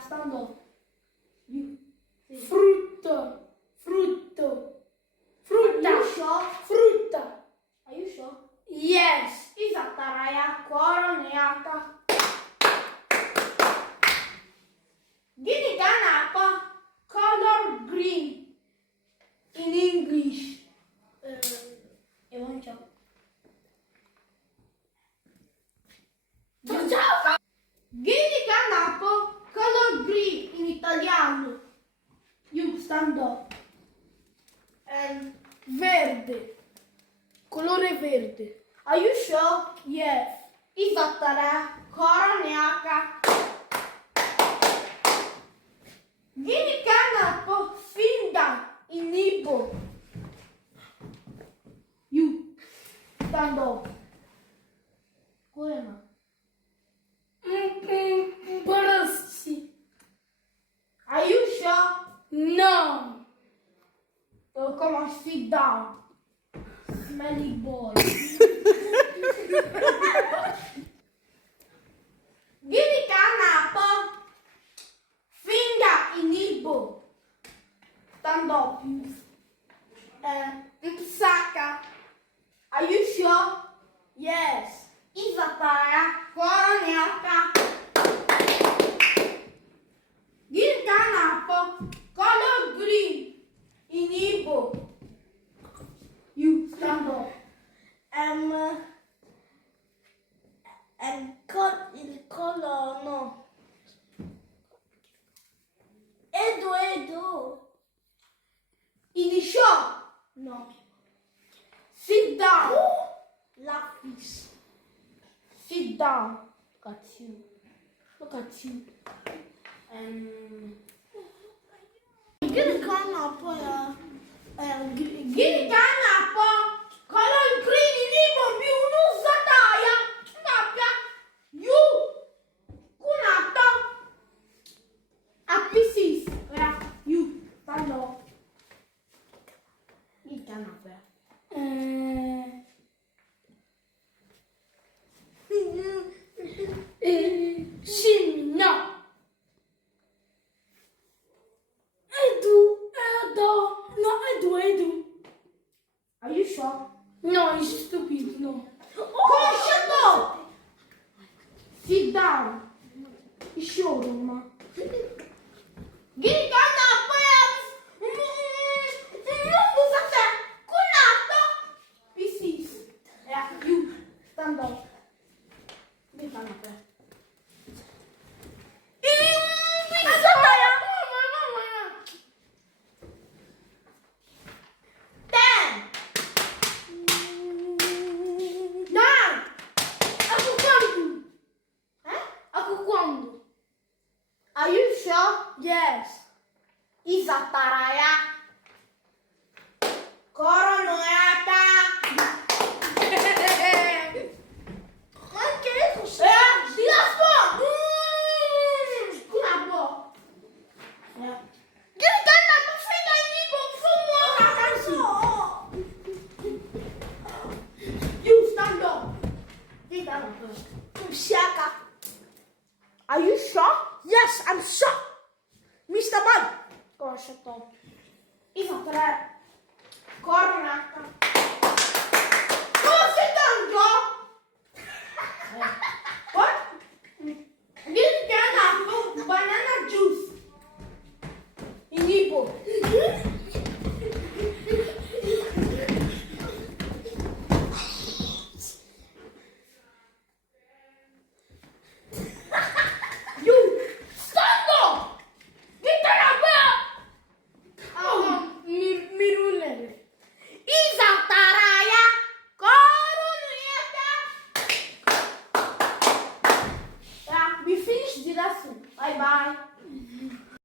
stand up. You. Frutto. Frutto. Frutta. Are you sure? Frutta. Are you sure? Yes. Esatta, Raya. Coroneata. Gini kan apa? Color green. In English. Ewan siya. Gini kan apa? Color green in italiano. You stand up. Verde. Colore verde. Are you sure? Yes. Esatta, Raya. Coroneata. Gini kan apa? Finger in Igbo. You stand up. Come. Brossi. Are you sure? No. Oh, come on, sit down. Smelly boy. Gini kan apa? Finger in Igbo. Stand up, you. Mpsaka. Are you sure? Yes. Izatara. Koroniaka. Gini kan apa? Color green in Igbo. You stand up. Il colore no. Edo. In the shop. No. Sit down. Lapis. Sit down. Look at you. Look at you. Gini kan apa ya? Gini kan apa? Color green in Igbo bi unu zataya. Ngapia. You. Kunata. A pieces. Yeah. You. Stand up. Gini kan apa? Shin, no. Edu. Are you sure? No, he's stupid, no. Come on, shut up. Sit down. Showroom. Gini kan apa ya? Nunggu saja. Kunata. Pieces. Yeah, you. Stand up. Gini kan apa? Are you sure? Yes. Izataraya. Coronoyata. Anche così. Di la sua. Scusa. Gini kan apa finger in Igbo semua akan You stand up. Sit down first. Shaka. Are you sure? Yes, I'm sure. Mr. Man. Go shut up. Izataraya. Coronata. Come sit down, Joe. What? Gini kan apa? Banana juice. In Igbo. You stand up. Get up. Mi rullere. Izataraya. Coronata. Yeah, we finished the lesson. Bye bye.